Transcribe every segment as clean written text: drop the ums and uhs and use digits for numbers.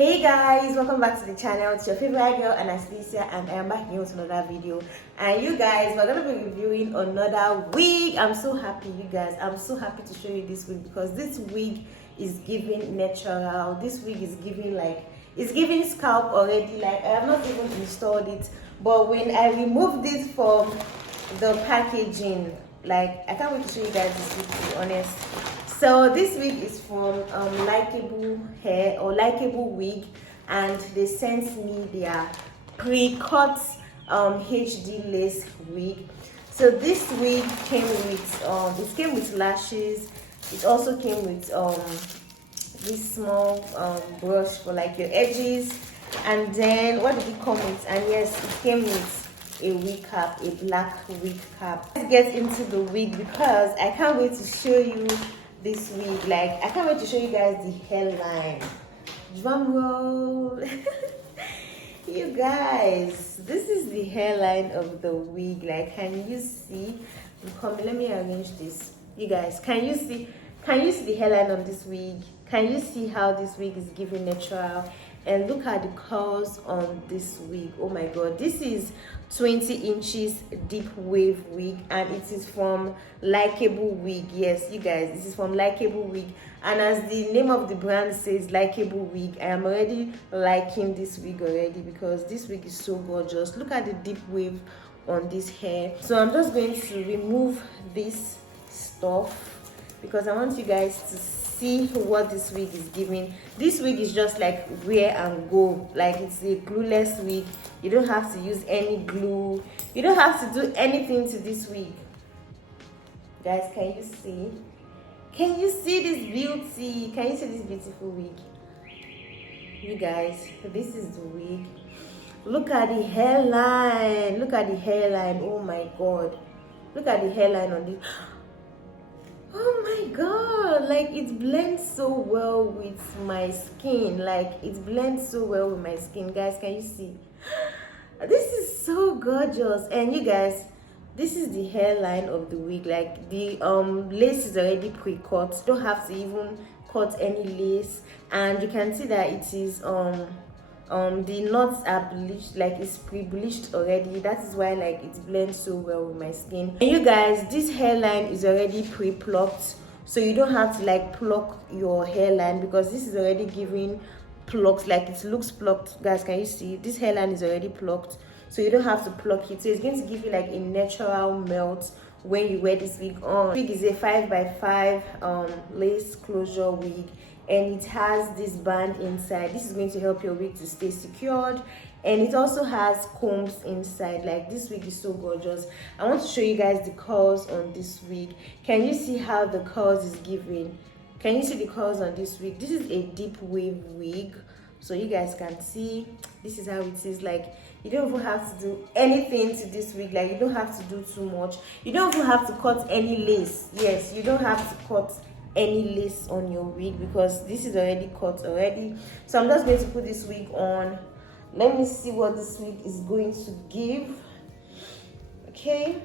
Hey guys, welcome back to the channel. It's your favorite girl Anastasia, and I am back here with another video. And you guys, we're gonna be reviewing another wig. I'm so happy, you guys. I'm so happy to show you this wig because this wig is giving natural. This wig is giving it's giving scalp already. Like, I have not even installed it, but when I removed it from the packaging, like, I can't wait to show you guys this wig, to be honest. So this wig is from Likeable Hair or Likeable Wig, and they sent me their pre-cut HD lace wig. So this wig came with lashes. It also came with this small brush for like your edges, and then what did it come with? And yes, it came with a wig cap, a black wig cap. Let's get into the wig because I can't wait to show you this wig. Like, I can't wait to show you guys the hairline. Drum roll. You guys, this is the hairline of the wig. Like, can you see? Let me arrange this. You guys, can you see the hairline on this wig? Can you see how this wig is giving natural? And look at the curls on this wig. Oh my god, this is 20 inches deep wave wig, and it is from Likeable Wig. Yes, you guys, this is from Likeable Wig, and as the name of the brand says, Likeable Wig, I am already liking this wig already because this wig is so gorgeous. Look at the deep wave on this hair. So I'm just going to remove this stuff because I want you guys to see what this wig is giving. This wig is just like wear and go. Like, it's a glueless wig. You don't have to use any glue. You don't have to do anything to this wig. Guys, can you see? Can you see this beauty? Can you see this beautiful wig? You guys, this is the wig. Look at the hairline. Look at the hairline. Oh my god. Look at the hairline on this. Oh my god, like, it blends so well with my skin. Like, it blends so well with my skin. Guys, can you see? This is so gorgeous. And you guys, this is the hairline of the wig. Like, the lace is already pre-cut. You don't have to even cut any lace, and you can see that it is the knots are bleached, like it's pre-bleached already. That is why, like, it blends so well with my skin. And you guys, this hairline is already pre-plucked, so you don't have to like pluck your hairline because this is already giving plucks. Like, it looks plucked. Guys, can you see? This hairline is already plucked, so you don't have to pluck it. So it's going to give you like a natural melt when you wear this wig on. This wig is a 5x5 lace closure wig, and it has this band inside. This is going to help your wig to stay secured, and it also has combs inside. Like, this wig is so gorgeous. I want to show you guys the curls on this wig. Can you see how the curls is giving? Can you see the curls on this wig? This is a deep wave wig, so you guys can see this is how it is. Like, you don't even have to do anything to this wig. Like, you don't have to do too much. You don't even have to cut any lace. Yes, you don't have to cut any lace on your wig because this is already cut already. So I'm just going to put this wig on. Let me see what this wig is going to give. Okay.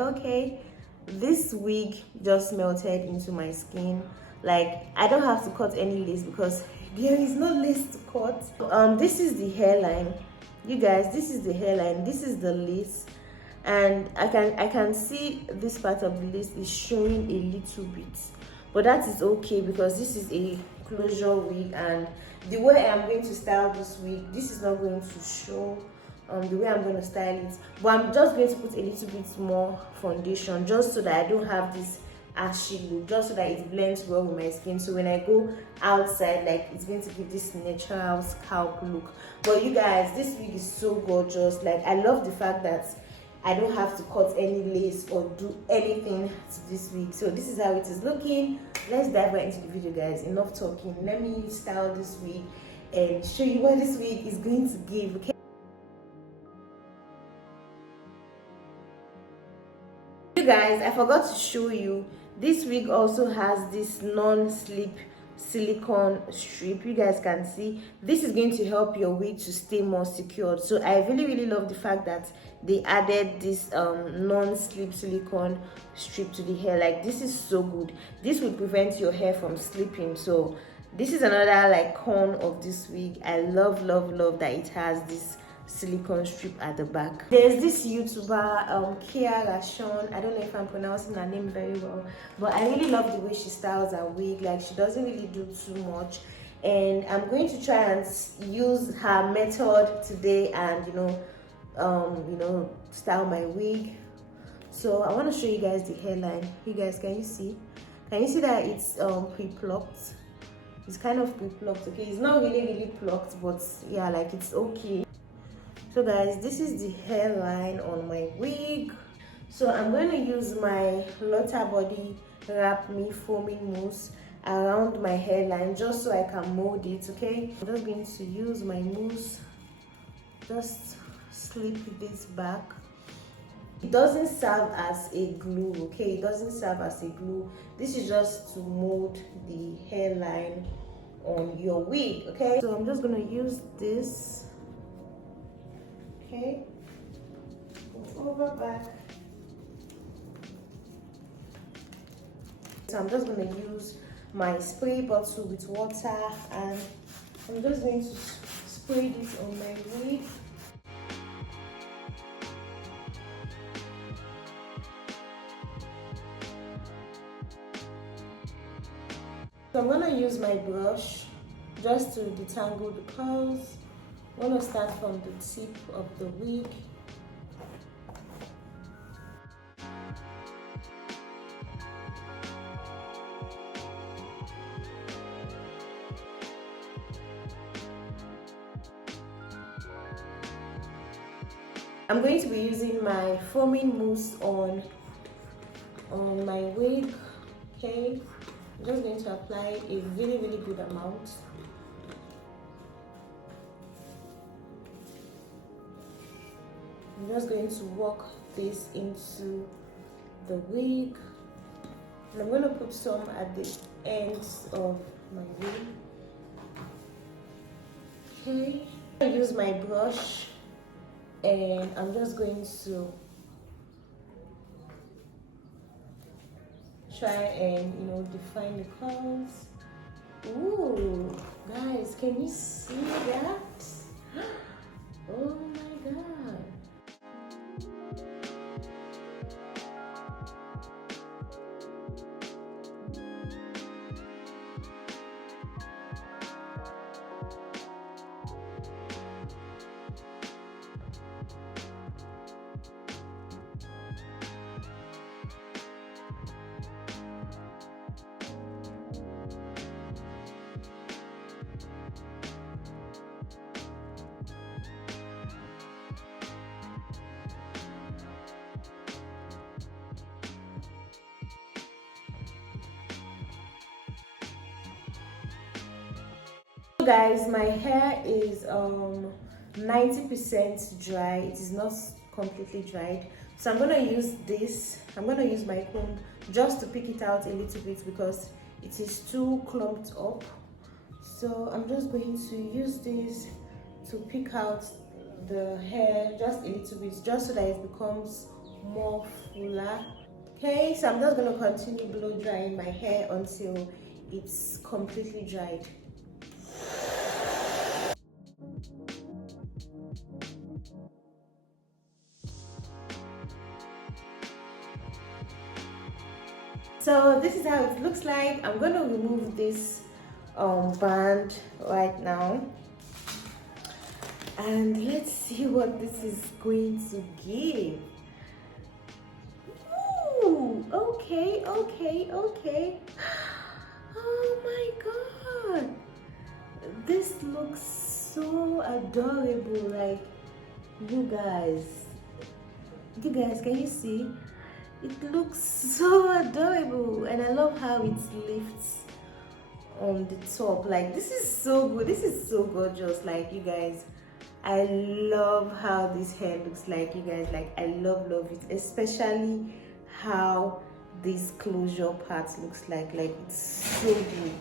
Okay. This wig just melted into my skin. Like, I don't have to cut any lace because there is no lace to cut. This is the hairline. You guys, this is the hairline, this is the lace, and I can see this part of the lace is showing a little bit, but that is okay because this is a closure wig, and the way I'm going to style this wig, this is not going to show the way I'm going to style it, but I'm just going to put a little bit more foundation just so that I don't have this ashy look, just so that it blends well with my skin. So when I go outside, like, it's going to give this natural scalp look. But you guys, this wig is so gorgeous. Like, I love the fact that I don't have to cut any lace or do anything to this wig. So this is how it is looking. Let's dive right into the video, guys. Enough talking. Let me style this wig and show you what this wig is going to give. Okay, you guys, I forgot to show you, this wig also has this non-slip silicone strip. You guys can see this is going to help your wig to stay more secured. So I really love the fact that they added this non-slip silicone strip to the hair. Like, this is so good. This will prevent your hair from slipping. So this is another like con of this wig. I love that it has this silicone strip at the back. There's this YouTuber Kiara Sean. I don't know if I'm pronouncing her name very well, but I really love the way she styles her wig. Like, she doesn't really do too much, and I'm going to try and use her method today and style my wig. So I want to show you guys the hairline. You guys, can you see that it's pre-plucked? It's kind of pre-plucked. Okay, it's not really plucked, but yeah, like, it's okay. So guys, this is the hairline on my wig. So I'm going to use my Lotta Body Wrap Me Foaming Mousse around my hairline just so I can mold it. Okay, I'm just going to use my mousse, just slip this back. It doesn't serve as a glue. Okay, it doesn't serve as a glue. This is just to mold the hairline on your wig. Okay, so I'm just going to use this. Okay, go over back. So I'm just going to use my spray bottle with water, and I'm just going to spray this on my wig. So I'm going to use my brush just to detangle the curls. I'm going to start from the tip of the wig. I'm going to be using my foaming mousse on my wig. Okay, I'm just going to apply a really good amount. I'm just going to work this into the wig, and I'm going to put some at the ends of my wig. Okay, I use my brush, and I'm just going to try and define the curls. Ooh, guys, can you see that? Oh my god. Guys, my hair is 90% dry. It is not completely dried, so I'm gonna use this. I'm gonna use my comb just to pick it out a little bit because it is too clumped up. So I'm just going to use this to pick out the hair just a little bit, just so that it becomes more fuller. Okay, so I'm just going to continue blow drying my hair until it's completely dried. So this is how it looks like. I'm going to remove this band right now, and let's see what this is going to give. Ooh, okay. Oh my god, this looks so adorable. Like, you guys, can you see? It looks so adorable, and I love how it lifts on the top. Like, this is so good. This is so gorgeous. Like, you guys, I love how this hair looks like. You guys, like, I love it, especially how this closure part looks like. Like, it's so good.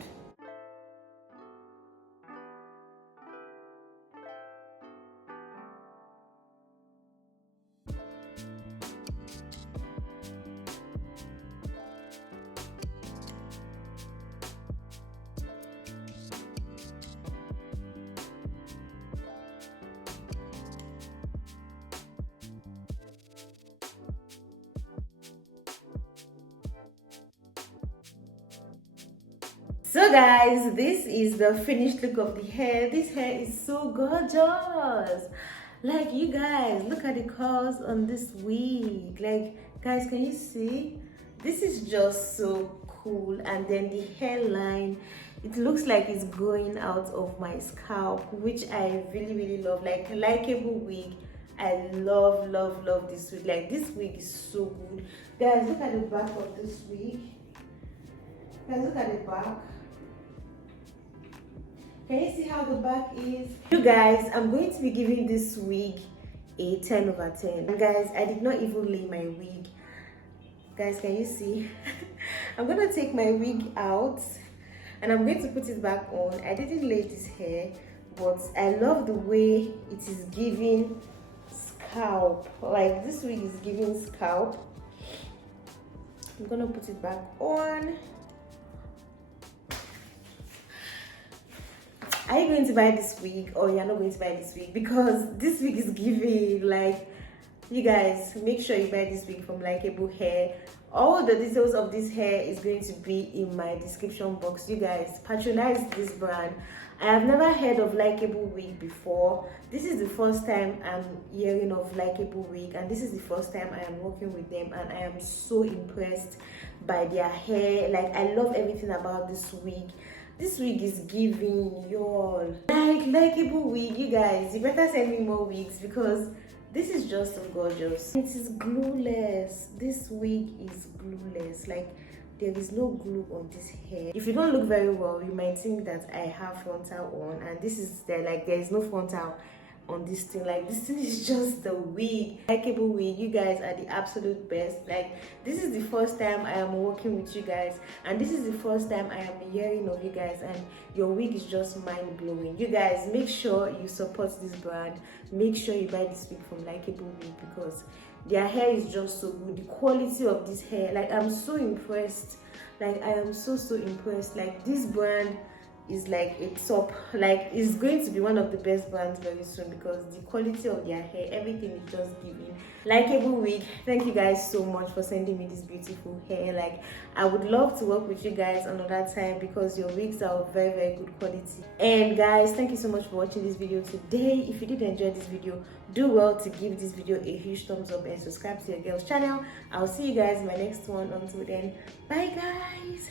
So guys, this is the finished look of the hair. This hair is so gorgeous. Like, you guys, look at the curls on this wig. Like, guys, can you see? This is just so cool. And then the hairline, it looks like it's growing out of my scalp, which I really love. Like, likeable wig. I love this wig. Like, this wig is so good. Guys, look at the back of this wig. Guys, look at the back. Can you see how the back is? You guys, I'm going to be giving this wig a 10 over 10. And guys, I did not even lay my wig. Guys, can you see? I'm going to take my wig out and I'm going to put it back on. I didn't lay this hair, but I love the way it is giving scalp. Like, this wig is giving scalp. I'm going to put it back on. Are you going to buy this wig or you're not going to buy this wig? Because this wig is giving, like, you guys, make sure you buy this wig from Likeable Hair. All the details of this hair is going to be in my description box. You guys, patronize this brand. I have never heard of Likeable wig before. This is the first time I'm hearing of Likeable wig, and this is the first time I am working with them, and I am so impressed by their hair. Like, I love everything about this wig. This wig is giving, y'all. Like, likeable wig, you guys. You better send me more wigs because this is just so gorgeous. It is glueless. This wig is glueless. Like, there is no glue on this hair. If you don't look very well, you might think that I have frontal on, and this is there. Like, there is no frontal on this thing. Like, this thing is just the wig. Likeable wig, you guys are the absolute best. Like, this is the first time I am working with you guys, and this is the first time I am hearing of you guys, and your wig is just mind-blowing. You guys, make sure you support this brand. Make sure you buy this wig from Likeable wig because their hair is just so good. The quality of this hair, like, I'm so impressed. Like, I am so impressed. Like, this brand is like a top. Like, it's going to be one of the best brands very soon because the quality of their hair, everything is just giving. Likeable wig, thank you guys so much for sending me this beautiful hair. Like, I would love to work with you guys another time because your wigs are of very good quality. And guys, thank you so much for watching this video today. If you did enjoy this video, do well to give this video a huge thumbs up and subscribe to your girl's channel. I'll see you guys in my next one. Until then, bye guys.